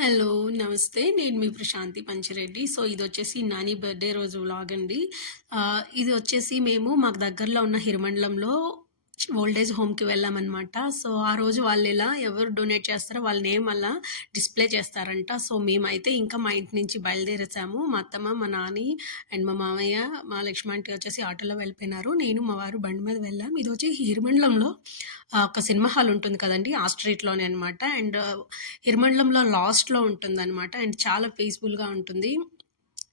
Hello! నమస్తే. నేను మీ Prashanti Panchireddy. So, ఇదొచ్చేసి Nani birthday రోజు వ్లాగ్ అండి. ఇది వచ్చేసి మేము మాకు దగ్గరలో ఉన్న హిరమండలంలో ఓల్డ్ ఏజ్ హోమ్‌కి వెళ్ళామనమాట. సో, ఆ రోజు వాళ్ళెలా ఎవరు డొనేట్ చేస్తారో వాళ్ళ నేమ్ అలా డిస్‌ప్లే చేస్తారంట. సో, మేమైతే ఇంకా మా ఇంటి నుంచి బయలుదేరేసాము. మా అత్తమ్మ, మా నాని అండ్ మా మామయ్య, మా లక్ష్మి ఆంటీ వచ్చేసి ఆటోలో వెళ్ళిపోయినారు. నేను, మా వారు బండి మీద వెళ్ళాం. ఇదొచ్చి హిరమండలంలో ఒక సినిమా హాల్ ఉంటుంది కదండీ! ఆ స్ట్రీట్‌లోనే అనమాట. అండ్ హిరమండలంలో లాస్ట్‌లో ఉంటుందనమాట. అండ్ చాలా పీస్‌ఫుల్‌గా ఉంటుంది.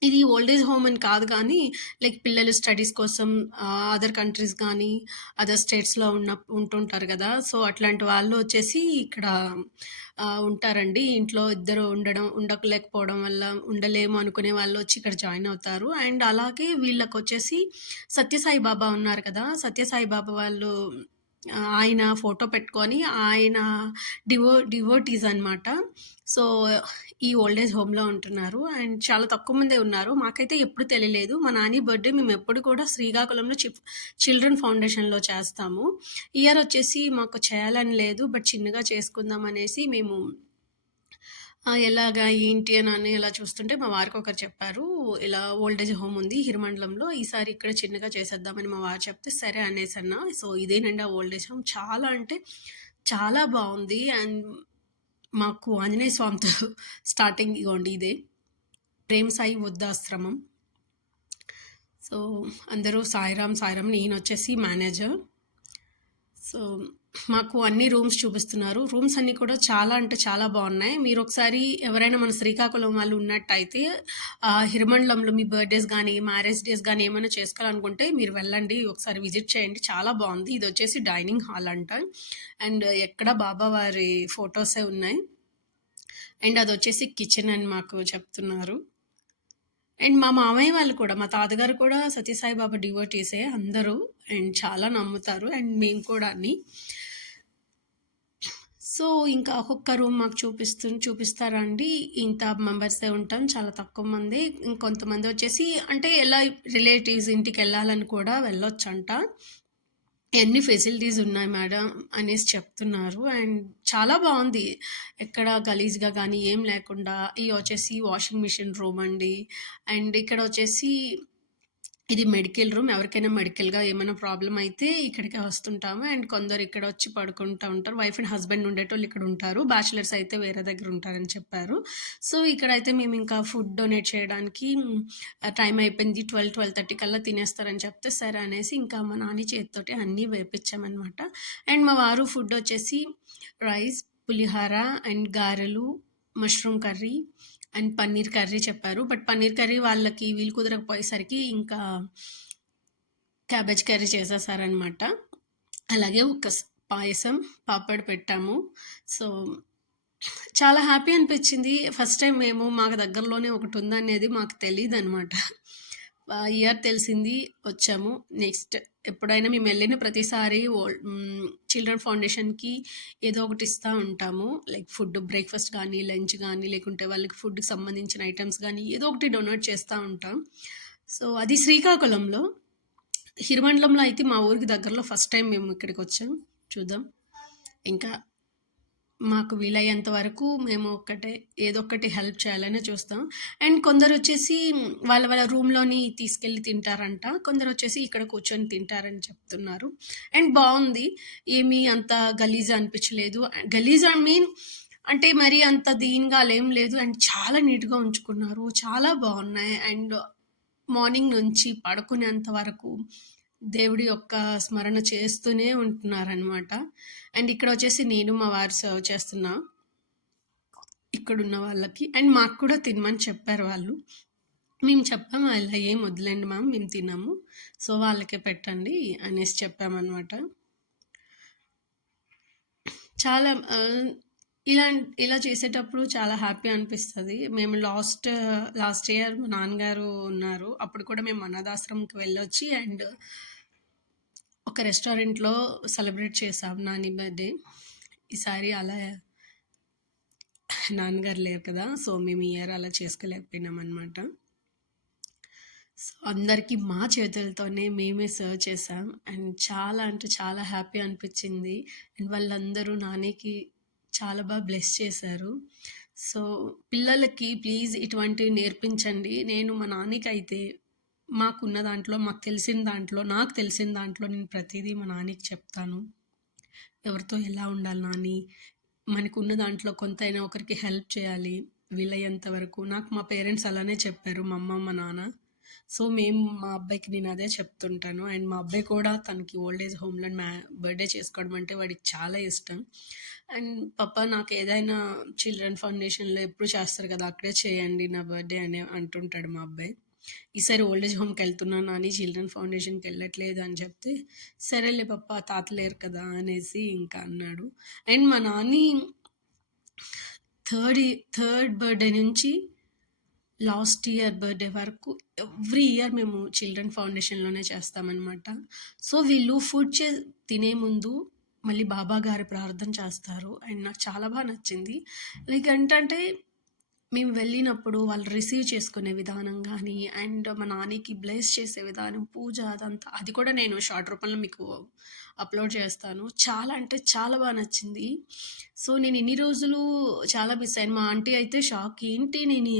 ఇది ఓల్డ్ ఏజ్ హోమ్ అని కాదు గానీ, లైక్ పిల్లలు స్టడీస్ కోసం అదర్ కంట్రీస్ గానీ, అదర్ స్టేట్స్‌లో ఉంటుంటారు గదా! సో, అట్లాంటి వాళ్ళు వచ్చేసి ఇక్కడ ఉంటారండి. ఇంట్లో ఇద్దరు ఉండలేకపోవడం వల్ల ఉండలేము అనుకునే వాళ్ళొచ్చి ఇక్కడ జాయిన్ అవుతారు. అండ్ అలాగే వీళ్ళకొచ్చేసి సత్యసాయి బాబా ఉన్నారు కదా! సత్యసాయి బాబా వాళ్ళు ఆయన ఫోటో పెట్టుకొని ఆయన డివోటీస్ అనమాట. సో, ఈ ఓల్డ్ ఏజ్ హోమ్‌లో ఉంటున్నారు. అండ్ చాలా తక్కువ మందే ఉన్నారు. మాకైతే ఎప్పుడు తెలియలేదు. మా నాని బర్త్‌డే మేమెప్పుడు కూడా శ్రీకాకుళంలో చిల్డ్రన్ ఫౌండేషన్‌లో చేస్తాము. ఇయర్ వచ్చేసి మాకు చేయాలని లేదు. బట్ చిన్నగా చేసుకుందాం అనేసి మేము ఎలాగా ఏంటి అని ఇలా చూస్తుంటే మా వారికొకరు చెప్పారు. ఇలా ఓల్డ్ ఏజ్ హోమ్ ఉంది హిరమండలంలో. ఈసారి ఇక్కడ చిన్నగా చేసేద్దామని మా వారు చెప్తే సరే అనేసన్నా. సో, ఇదేనండి ఆ ఓల్డ్ ఏజ్ హోమ్. చాలా అంటే చాలా బావుంది. అండ్ మాకు ఆంజనేయ స్వామితో స్టార్టింగ్ ఇగోండి ఇదే. ప్రేమ సాయి వృద్ధాశ్రమం. సో, అందరూ సాయిరామ్, సాయిరామ్. నేనొచ్చేసి మేనేజర్. సో, మాకు అన్ని రూమ్స్ చూపిస్తున్నారు. రూమ్స్ అన్నీ కూడా చాలా అంటే చాలా బావున్నాయి. మీరొకసారి ఎవరైనా మన శ్రీకాకుళం వాళ్ళు ఉన్నట్టయితే హిరమండలంలో మీ బర్త్‌డేస్ గానీ, మ్యారేజ్ డేస్ గానీ ఏమైనా చేసుకోవాలనుకుంటే మీరు వెళ్ళండి. ఒకసారి విజిట్ చేయండి. చాలా బావుంది. ఇదొచ్చేసి డైనింగ్ హాల్ అంట. అండ్ ఎక్కడ బాబా వారి ఫోటోసే ఉన్నాయి. అండ్ అదొచ్చేసి కిచెన్ అని మాకు చెప్తున్నారు. అండ్ మా మామయ్య వాళ్ళు కూడా, మా తాతగారు కూడా సత్యసాయి బాబా డివోటీసే అందరూ. అండ్ చాలా నమ్ముతారు. అండ్ మేము కూడా అని. సో, ఇంకా ఒక్కొక్క రూమ్ మాకు చూపిస్తారా అండి? ఇంత మెంబర్సే ఉంటాం. చాలా తక్కువ మంది. ఇంకొంతమంది వచ్చేసి అంటే ఎలా రిలేటివ్స్ ఇంటికెళ్ళాలని కూడా వెళ్ళొచ్చంట. ఎన్ని ఫెసిలిటీస్ ఉన్నాయి మేడం అనేసి చెప్తున్నారు. అండ్ చాలా బావుంది. ఎక్కడ గలీజ్‌గా గానీ ఏం లేకుండా. ఇయి వచ్చేసి వాషింగ్ మిషన్ రూమ్ అండి. అండ్ ఇక్కడొచ్చేసి ఇది మెడికల్ రూమ్. ఎవరికైనా మెడికల్‌గా ఏమైనా ప్రాబ్లమ్ అయితే ఇక్కడికే వస్తుంటాము. అండ్ కొందరు ఇక్కడొచ్చి పడుకుంటా ఉంటారు. వైఫ్ అండ్ హస్బెండ్ ఉండేటోళ్ళు ఇక్కడుంటారు. బ్యాచిలర్స్ అయితే వేరే దగ్గర ఉంటారని చెప్పారు. సో, ఇక్కడైతే మేమింకా ఫుడ్ డొనేట్ చేయడానికి టైం అయిపోయింది. 12:30 కల్లా తినేస్తారని చెప్తే, సరే అనేసి ఇంకా మా నాని చేత్తోటి అన్నీ వేపిచ్చామనమాట. అండ్ మా వారు ఫుడ్డొచ్చేసి రైస్, పులిహార అండ్ గారెలు, mushroom curry and paneer curry చెప్పారు. బట్ పన్నీర్ కర్రీ వాళ్ళకి వీలు కుదరకపోయేసరికి ఇంకా క్యాబేజ్ కర్రీ చేసేసారనమాట. అలాగే ఒక పాయసం, పాపడ్ పెట్టాము. సో, చాలా హ్యాపీ అనిపిచ్చింది. ఫస్ట్ టైమ్ మేము మాకు దగ్గరలోనే ఒకటుందనేది మాకు తెలీదనమాట. ఇయర్ తెలిసింది, వచ్చాము. నెక్స్ట్ ఎప్పుడైనా మేమెళ్ళిన ప్రతిసారి చిల్డ్రన్ ఫౌండేషన్‌కి ఏదో ఒకటి ఇస్తా ఉంటాము. లైక్ ఫుడ్ బ్రేక్‌ఫాస్ట్ గానీ, లంచ్ గానీ, లేకుంటే వాళ్ళకి ఫుడ్‌కి సంబంధించిన ఐటెమ్స్ గానీ, ఏదో ఒకటి డొనేట్ చేస్తా ఉంటాం. సో, అది శ్రీకాకుళంలో. హిరమండలంలో అయితే మా ఊరికి దగ్గరలో ఫస్ట్ టైమ్ మేము ఇక్కడికొచ్చాం. చూద్దాం. ఇంకా మాకు వీలయ్యేంత వరకు మేము ఏదో ఒకటి హెల్ప్ చేయాలనే చూస్తాం. అండ్ కొందరొచ్చేసి వాళ్ళ రూమ్‌లోని తీసుకెళ్ళి తింటారంట. కొందరొచ్చేసి ఇక్కడ కూర్చొని తింటారని చెప్తున్నారు. అండ్ బావుంది. ఏమీ అంత గలీజ్ అనిపించలేదు. గలీజ్ ఐ మీన్ అంటే మరీ అంత దీనిగా అలా ఏం లేదు. అండ్ చాలా నీట్‌గా ఉంచుకున్నారు. చాలా బావున్నాయి. అండ్ మార్నింగ్ నుంచి పడుకునేంత వరకు దేవుడి యొక్క స్మరణ చేస్తూనే ఉంటున్నారనమాట. అండ్ ఇక్కడొచ్చేసి నేను, మా వారు సర్వ్ చేస్తున్నాం ఇక్కడున్న వాళ్ళకి. అండ్ మాకు కూడా తినమని చెప్పారు వాళ్ళు. మేము చెప్పాము, "అలా ఏం వద్దులేండి మ్యామ్ మేము తినము. సో, వాళ్ళకే పెట్టండి" అనేసి చెప్పామనమాట. చాలా ఇలా చేసేటప్పుడు చాలా హ్యాపీ అనిపిస్తది. మేము లాస్ట్ ఇయర్ మా నాన్నగారు ఉన్నారు. అప్పుడు కూడా మేము అనాథాశ్రమంకి వెళ్ళొచ్చి అండ్ ఒక రెస్టారెంట్‌లో సెలబ్రేట్ చేశాం నాని బర్త్‌డే. ఈసారి అలా నాన్నగారు లేరు కదా! సో, మేము ఈ ఇయర్ అలా చేసుకోలేకపోయినామనమాట. సో, అందరికీ మా చేతులతోనే మేమే సర్వ్ చేశాం. అండ్ చాలా అంటే చాలా హ్యాపీ అనిపిచ్చింది. అండ్ వాళ్ళందరూ నానికి చాలా బ్లెస్ చేశారు. సో, పిల్లలకి ప్లీజ్ ఇటువంటివి నేర్పించండి. నేను మా నాన్నకైతే మాకున్న దాంట్లో, మాకు తెలిసిన దాంట్లో, నాకు తెలిసిన దాంట్లో నేను ప్రతీదీ మా నాన్నకి చెప్తాను. ఎవరితో ఎలా ఉండాలి నాని, మనకున్న దాంట్లో కొంతైనా ఒకరికి హెల్ప్ చేయాలి వీలయ్యేంత వరకు. నాకు మా పేరెంట్స్ అలానే చెప్పారు, మా అమ్మ, మా నాన్న. సో, మా అబ్బాయికి నేను అదే చెప్తుంటాను. అండ్ మా అబ్బాయి కూడా తనకి ఓల్డ్ ఏజ్ హోమ్‌లో బర్త్‌డే చేసుకోవడం అంటే వాడికి చాలా ఇష్టం. అండ్ పప్పా నాకు ఏదైనా చిల్డ్రన్ ఫౌండేషన్‌లో ఎప్పుడు చేస్తారు కదా! అక్కడే చేయండి నా బర్త్‌డే అని అంటుంటాడు మా అబ్బాయి. ఈసారి ఓల్డ్ ఏజ్ హోమ్‌కెళ్తున్నాను నాని, చిల్డ్రన్ ఫౌండేషన్‌కెళ్ళట్లేదు అని చెప్తే, సరేలే పప్పా తాత లేరు కదా అనేసి ఇంకా అన్నాడు. అండ్ మా నాని థర్డ్ థర్డ్ బర్త్‌డే నుంచి లాస్ట్ ఇయర్ బర్త్‌డే వరకు ఎవ్రీ ఇయర్ మేము చిల్డ్రన్ ఫౌండేషన్‌లోనే చేస్తామనమాట. సో, వీళ్ళు తినే ముందు మళ్ళీ బాబా గారి ప్రార్థన చేస్తారు. అండ్ నాకు చాలా నచ్చింది. లైక్ ఏంటంటే మేము వెళ్ళినప్పుడు వాళ్ళు రిసీవ్ చేసుకునే విధానం గానీ, అండ్ మా నాన్నకి బ్లెస్ చేసే విధానం, పూజ అదంతా అది కూడా నేను షార్ట్ రూపంలో మీకు అప్‌లోడ్ చేస్తాను. చాలా అంటే చాలా నచ్చింది. సో, నేను ఇన్ని రోజులు చాలా మిస్ అయ్యాను. మా ఆంటీ అయితే షాక్. ఏంటి నేను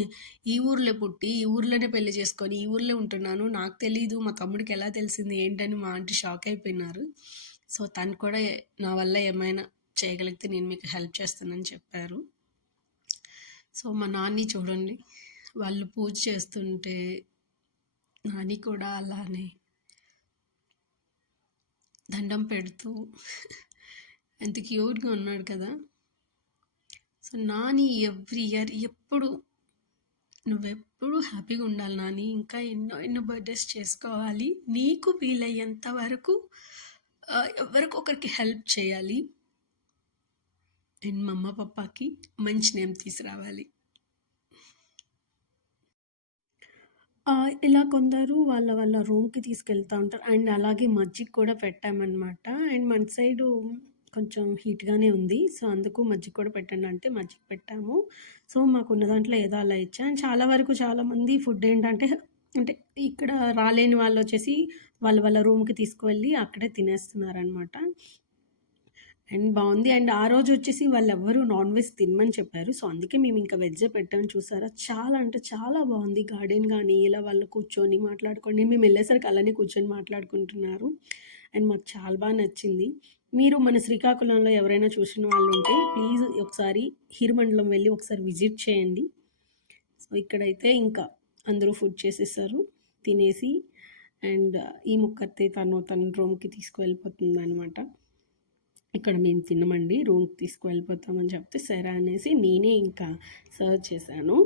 ఈ ఊర్లో పుట్టి, ఈ ఊర్లోనే పెళ్లి చేసుకొని, ఈ ఊర్లో ఉంటున్నాను. నాకు తెలీదు. మా తమ్ముడికి ఎలా తెలిసింది ఏంటని మా ఆంటీ షాక్ అయిపోయినారు. సో, తను కూడా నా వల్ల ఏమైనా చేయగలిగితే నేను మీకు హెల్ప్ చేస్తానని చెప్పారు. సో, మా నాన్ని చూడండి. వాళ్ళు పూజ చేస్తుంటే నాని కూడా అలానే దండం పెడుతూ ఎంత క్యూట్‌గా ఉన్నాడు కదా! సో, నాని ఎవ్రీ ఇయర్ ఎప్పుడు నువ్వెప్పుడు హ్యాపీగా ఉండాలి నాని. ఇంకా ఎన్నో ఎన్నో బర్త్‌డేస్ చేసుకోవాలి. నీకు వీలయ్యేంత వరకు ఎవరికొకరికి హెల్ప్ చేయాలి. అండ్ మా అమ్మ, పప్పాకి మంచి నేమ్ తీసుకురావాలి. ఇలా కొందరు వాళ్ళ వాళ్ళ రూమ్‌కి తీసుకెళ్తా ఉంటారు. అండ్ అలాగే మజ్జిగ కూడా పెట్టామనమాట. అండ్ మన సైడు కొంచెం హీట్‌గానే ఉంది. సో, అందుకు మజ్జిగ కూడా పెట్టండి అంటే మజ్జిగ పెట్టాము. సో, మాకున్న దాంట్లో ఏదో అలా ఇచ్చా. అండ్ చాలా వరకు చాలామంది ఫుడ్ ఏంటంటే అంటే ఇక్కడ రాలేని వాళ్ళొచ్చేసి వాళ్ళ వాళ్ళ రూమ్‌కి తీసుకువెళ్ళి అక్కడే తినేస్తున్నారనమాట. అండ్ బావుంది. అండ్ ఆ రోజొచ్చేసి వాళ్ళెవ్వరూ నాన్ వెజ్ తినమని చెప్పారు. సో, అందుకే మేమింక వెజ్జే పెట్టాం చూసారా! చాలా అంటే చాలా బావుంది. గార్డెన్ గానీ, ఇలా వాళ్ళు కూర్చొని మాట్లాడుకొని మేమెళ్ళేసరికి అలానే కూర్చొని మాట్లాడుకుంటున్నారు. అండ్ మాకు చాలా నచ్చింది. మీరు మన శ్రీకాకుళంలో ఎవరైనా చూసిన వాళ్ళుంటే ప్లీజ్ ఒకసారి హిరమండలం వెళ్లి ఒకసారి విజిట్ చేయండి. సో, ఇక్కడైతే ఇంకా అందరూ ఫుడ్ చేసేసారు. తినేసి అండ్ ఈ ముక్కత్తే తన రూమ్‌కి తీసుకువెళ్ళిపోతుందనమాట. ఇక్కడ మేము తినమండి రూమ్‌కి తీసుకువెళ్ళిపోతామని చెప్తే, సరే అనేసి నేనే ఇంకా సర్వ్ చేశాను.